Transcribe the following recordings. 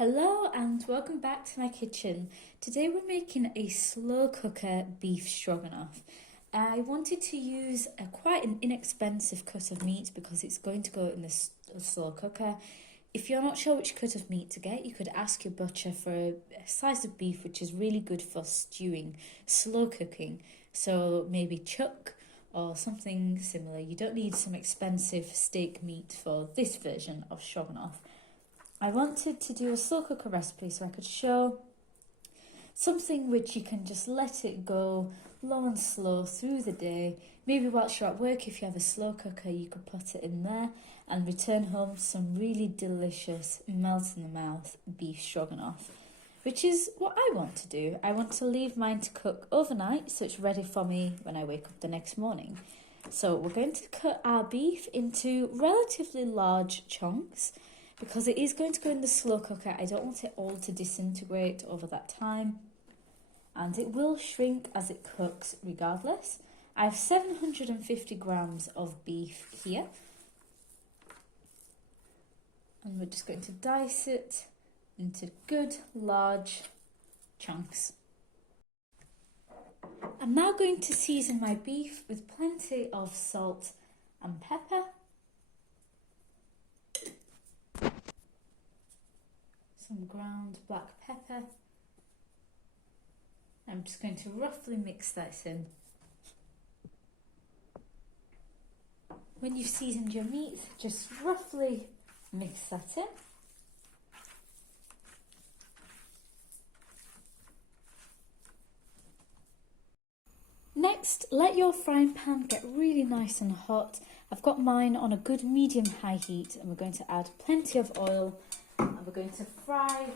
Hello and welcome back to my kitchen. Today we're making a slow cooker beef stroganoff. I wanted to use quite an inexpensive cut of meat because it's going to go in the slow cooker. If you're not sure which cut of meat to get, you could ask your butcher for a slice of beef which is really good for stewing, slow cooking. So maybe chuck or something similar. You don't need some expensive steak meat for this version of stroganoff. I wanted to do a slow cooker recipe so I could show something which you can just let it go low and slow through the day. Maybe whilst you're at work, if you have a slow cooker, you could put it in there and return home to some really delicious, melt in the mouth beef stroganoff, which is what I want to do. I want to leave mine to cook overnight so it's ready for me when I wake up the next morning. So we're going to cut our beef into relatively large chunks. Because it is going to go in the slow cooker, I don't want it all to disintegrate over that time. And it will shrink as it cooks regardless. I have 750 grams of beef here. And we're just going to dice it into good large chunks. I'm now going to season my beef with plenty of salt and pepper. Some ground black pepper. I'm just going to roughly mix that in. When you've seasoned your meat, just roughly mix that in. Next, let your frying pan get really nice and hot. I've got mine on a good medium-high heat and we're going to add plenty of oil. And we're going to fry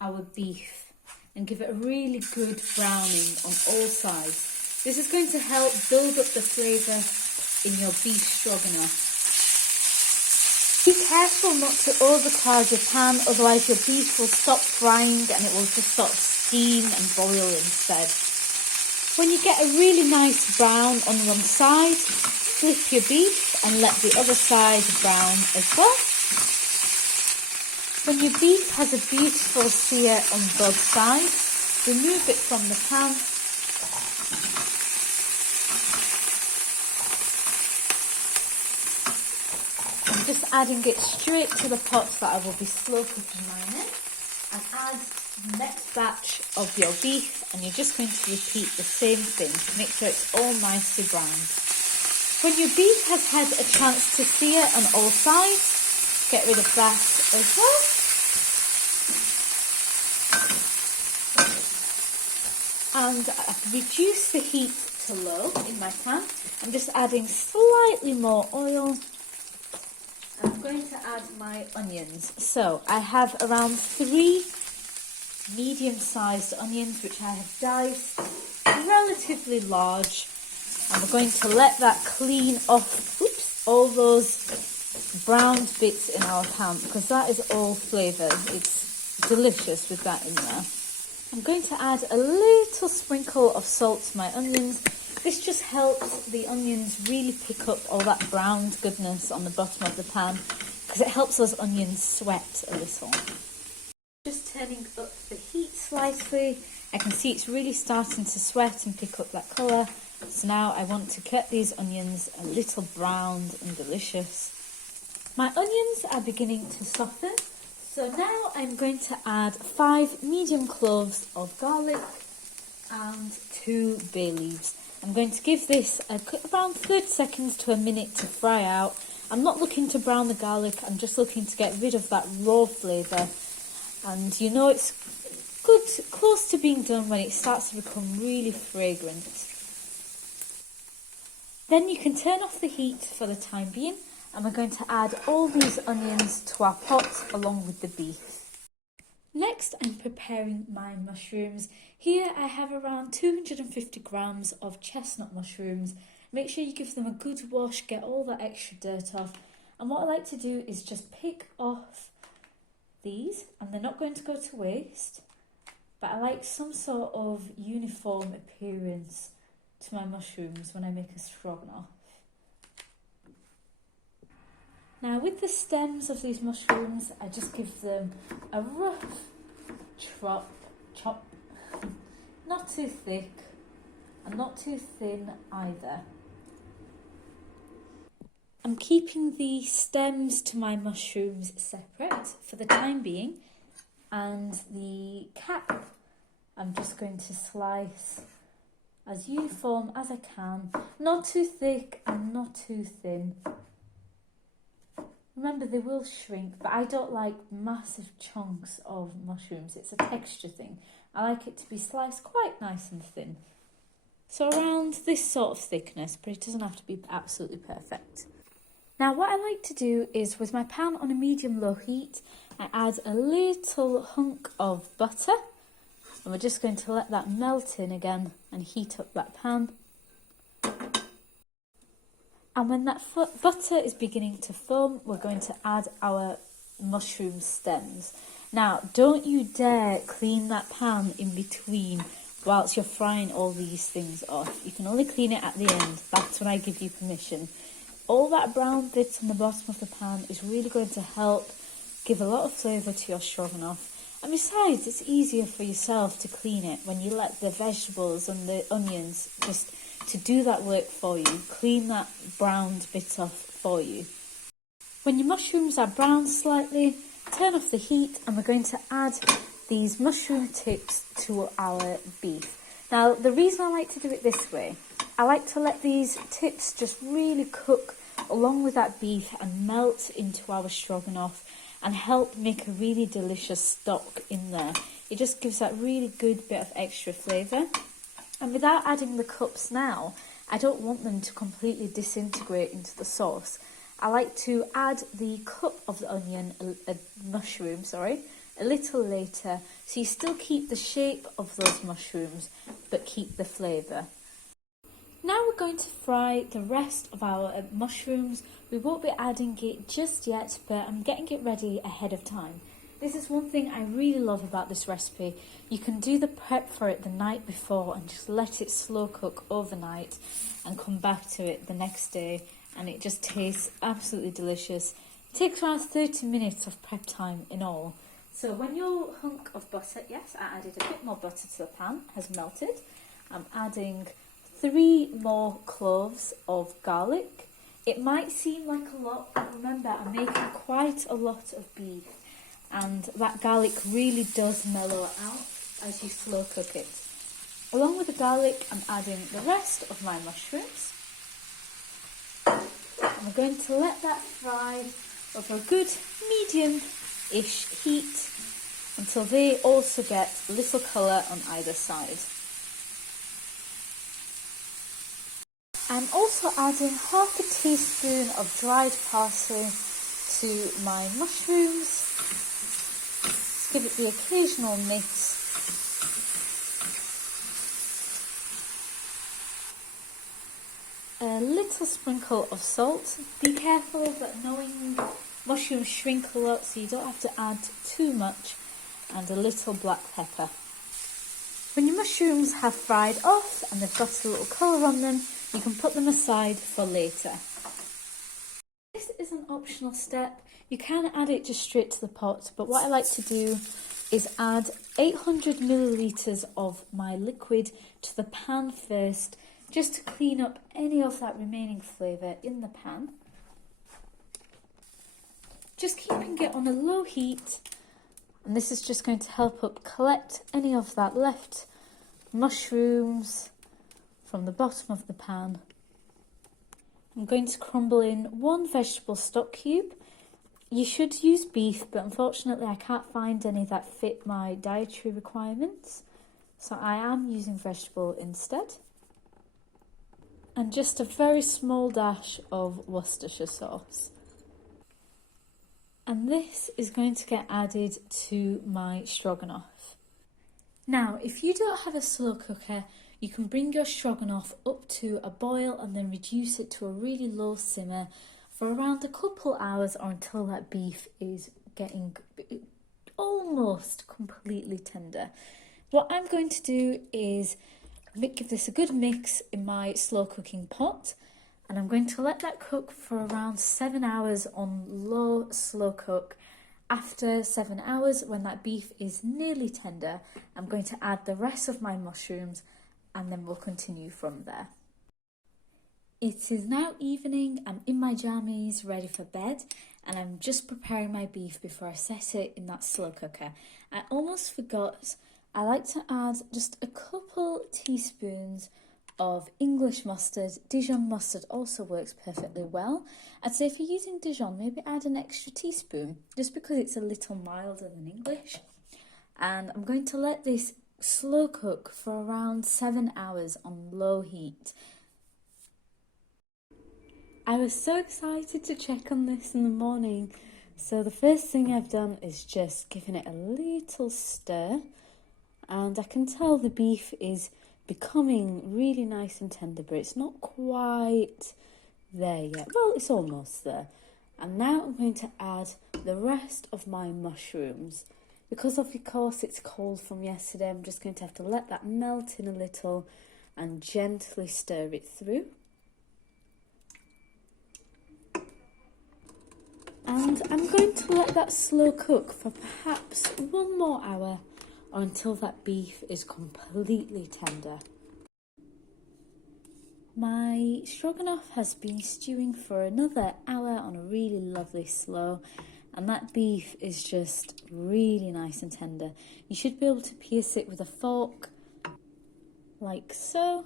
our beef and give it a really good browning on all sides. This is going to help build up the flavour in your beef stroganoff. Be careful not to overcrowd your pan, otherwise your beef will stop frying and it will just sort of steam and boil instead. When you get a really nice brown on one side, flip your beef and let the other side brown as well. When your beef has a beautiful sear on both sides, remove it from the pan. I'm just adding it straight to the pot that I will be slow cooking mine in. And add the next batch of your beef and you're just going to repeat the same thing. Make sure it's all nicely browned. When your beef has had a chance to sear on all sides, get rid of that as well. And I've reduced the heat to low in my pan. I'm just adding slightly more oil. I'm going to add my onions. So I have around 3 medium-sized onions which I have diced relatively large. And we're going to let that clean off all those browned bits in our pan because that is all flavour. It's delicious with that in there. I'm going to add a little sprinkle of salt to my onions. This just helps the onions really pick up all that browned goodness on the bottom of the pan because it helps those onions sweat a little. Just turning up the heat slightly. I can see it's really starting to sweat and pick up that colour. So now I want to get these onions a little browned and delicious. My onions are beginning to soften. So now I'm going to add 5 medium cloves of garlic and 2 bay leaves. I'm going to give this around 30 seconds to a minute to fry out. I'm not looking to brown the garlic, I'm just looking to get rid of that raw flavour. And you know it's good, close to being done when it starts to become really fragrant. Then you can turn off the heat for the time being. And we're going to add all these onions to our pot along with the beef. Next, I'm preparing my mushrooms. Here I have around 250 grams of chestnut mushrooms. Make sure you give them a good wash, get all that extra dirt off. And what I like to do is just pick off these, and they're not going to go to waste. But I like some sort of uniform appearance to my mushrooms when I make a stroganoff. Now with the stems of these mushrooms, I just give them a rough chop, not too thick and not too thin either. I'm keeping the stems to my mushrooms separate for the time being, and the cap I'm just going to slice as uniform as I can, not too thick and not too thin. Remember, they will shrink, but I don't like massive chunks of mushrooms. It's a texture thing. I like it to be sliced quite nice and thin. So around this sort of thickness, but it doesn't have to be absolutely perfect. Now what I like to do is, with my pan on a medium-low heat, I add a little hunk of butter. And we're just going to let that melt in again and heat up that pan. And when that butter is beginning to foam, we're going to add our mushroom stems. Now, don't you dare clean that pan in between whilst you're frying all these things off. You can only clean it at the end. That's when I give you permission. All that brown bits on the bottom of the pan is really going to help give a lot of flavour to your stroganoff. And besides, it's easier for yourself to clean it when you let the vegetables and the onions just to do that work for you. Clean that browned bit off for you. When your mushrooms are browned slightly, turn off the heat and we're going to add these mushroom tips to our beef. Now, the reason I like to do it this way, I like to let these tips just really cook along with that beef and melt into our stroganoff and help make a really delicious stock in there. It just gives that really good bit of extra flavour. And without adding the cups now, I don't want them to completely disintegrate into the sauce. I like to add the cup of the mushroom, a little later, so you still keep the shape of those mushrooms, but keep the flavour. Now we're going to fry the rest of our mushrooms. We won't be adding it just yet, but I'm getting it ready ahead of time. This is one thing I really love about this recipe. You can do the prep for it the night before and just let it slow cook overnight and come back to it the next day, and it just tastes absolutely delicious. It takes around 30 minutes of prep time in all. So when your hunk of butter, yes, I added a bit more butter to the pan, has melted. I'm adding 3 more cloves of garlic. It might seem like a lot, but remember, I'm making quite a lot of beef, and that garlic really does mellow out as you slow cook it. Along with the garlic, I'm adding the rest of my mushrooms. I'm going to let that fry over a good medium-ish heat until they also get a little colour on either side. I'm also adding half a teaspoon of dried parsley to my mushrooms. Just give it the occasional mix. A little sprinkle of salt. Be careful that knowing mushrooms shrink a lot, so you don't have to add too much, and a little black pepper. When your mushrooms have fried off and they've got a little colour on them, you can put them aside for later. This is an optional step. You can add it just straight to the pot, but what I like to do is add 800 millilitres of my liquid to the pan first, just to clean up any of that remaining flavour in the pan. Just keeping it on a low heat, and this is just going to help collect any of that left mushrooms from the bottom of the pan. I'm going to crumble in 1 vegetable stock cube. You should use beef, but unfortunately I can't find any that fit my dietary requirements, so I am using vegetable instead. And just a very small dash of Worcestershire sauce. And this is going to get added to my stroganoff. Now, if you don't have a slow cooker, you can bring your stroganoff up to a boil and then reduce it to a really low simmer for around a couple hours, or until that beef is getting almost completely tender. What I'm going to do is give this a good mix in my slow cooking pot, And I'm going to let that cook for around 7 hours on low, slow cook. After 7 hours, when that beef is nearly tender, I'm going to add the rest of my mushrooms and then we'll continue from there. It is now evening, I'm in my jammies, ready for bed, and I'm just preparing my beef before I set it in that slow cooker. I almost forgot, I like to add just a couple teaspoons of English mustard. Dijon mustard also works perfectly well. I'd say if you're using Dijon, maybe add an extra teaspoon, just because it's a little milder than English. And I'm going to let this slow cook for around 7 hours on low heat. I was so excited to check on this in the morning, so the first thing I've done is just given it a little stir, and I can tell the beef is becoming really nice and tender, but it's not quite there yet. Well, it's almost there. And now I'm going to add the rest of my mushrooms. Because of course it's cold from yesterday, I'm just going to have to let that melt in a little and gently stir it through. And I'm going to let that slow cook for perhaps 1 more hour or until that beef is completely tender. My stroganoff has been stewing for another hour on a really lovely slow, and that beef is just really nice and tender. You should be able to pierce it with a fork, like so.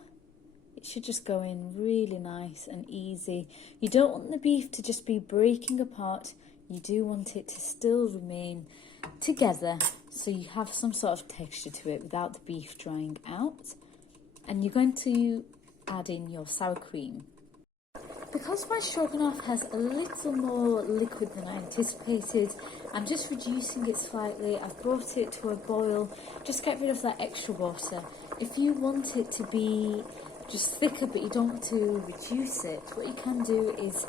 It should just go in really nice and easy. You don't want the beef to just be breaking apart. You do want it to still remain together, so you have some sort of texture to it without the beef drying out. And you're going to add in your sour cream. Because my stroganoff has a little more liquid than I anticipated, I'm just reducing it slightly. I've brought it to a boil, just get rid of that extra water. If you want it to be just thicker but you don't want to reduce it, what you can do is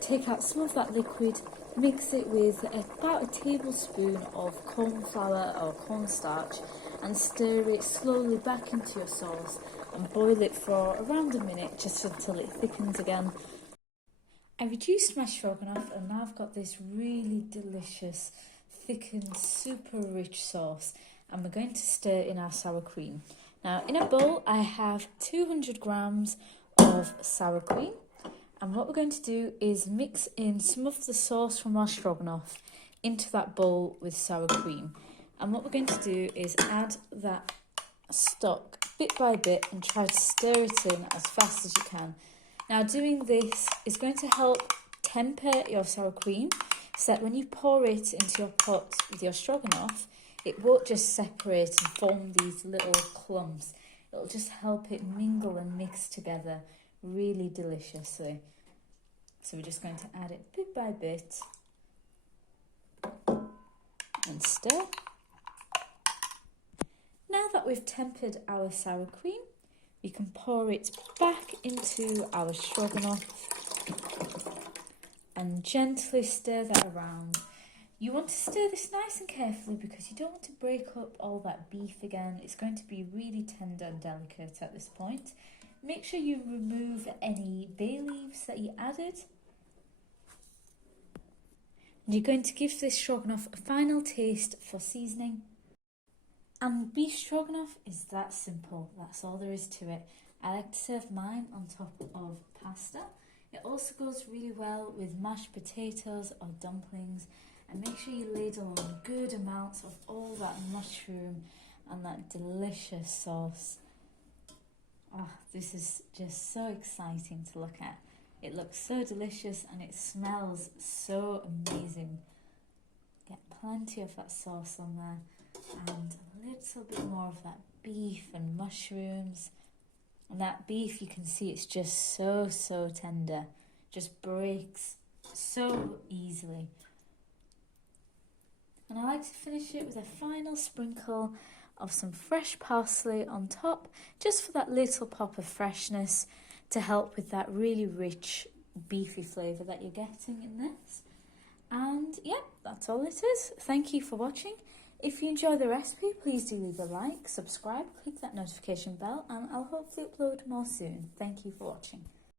take out some of that liquid, mix it with about a tablespoon of corn flour or cornstarch and stir it slowly back into your sauce and boil it for around a minute just until it thickens again. I reduced my stroganoff and now I've got this really delicious, thickened, super rich sauce, and we're going to stir in our sour cream. Now in a bowl I have 200 grams of sour cream, and what we're going to do is mix in some of the sauce from our stroganoff into that bowl with sour cream. And what we're going to do is add that stock bit by bit and try to stir it in as fast as you can. Now doing this is going to help temper your sour cream so that when you pour it into your pot with your stroganoff, it won't just separate and form these little clumps. It'll just help it mingle and mix together really deliciously. So we're just going to add it bit by bit and stir. Now that we've tempered our sour cream, we can pour it back into our stroganoff and gently stir that around. You want to stir this nice and carefully because you don't want to break up all that beef again. It's going to be really tender and delicate at this point. Make sure you remove any bay leaves that you added. And you're going to give this stroganoff a final taste for seasoning. And beef stroganoff is that simple, that's all there is to it. I like to serve mine on top of pasta. It also goes really well with mashed potatoes or dumplings. And make sure you ladle on good amounts of all that mushroom and that delicious sauce. Oh, this is just so exciting to look at. It looks so delicious and it smells so amazing. Get plenty of that sauce on there and a little bit more of that beef and mushrooms. And that beef, you can see it's just so tender. Just breaks so easily. And I like to finish it with a final sprinkle of some fresh parsley on top, just for that little pop of freshness to help with that really rich beefy flavour that you're getting in this. And yeah, that's all it is. Thank you for watching. If you enjoy the recipe, please do leave a like, subscribe, click that notification bell, and I'll hopefully upload more soon. Thank you for watching.